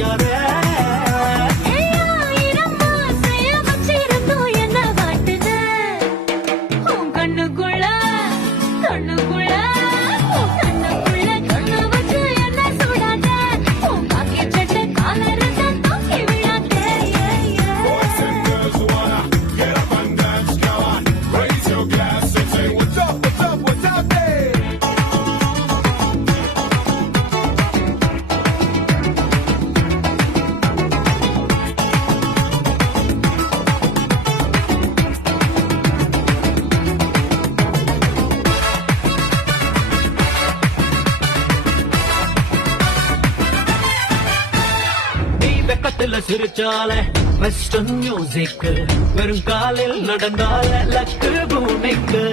ஒய்யாரே வெக்கத்துல சிரிச்சால western music வெறும் காலில் நடந்தால luck பூமிக்கு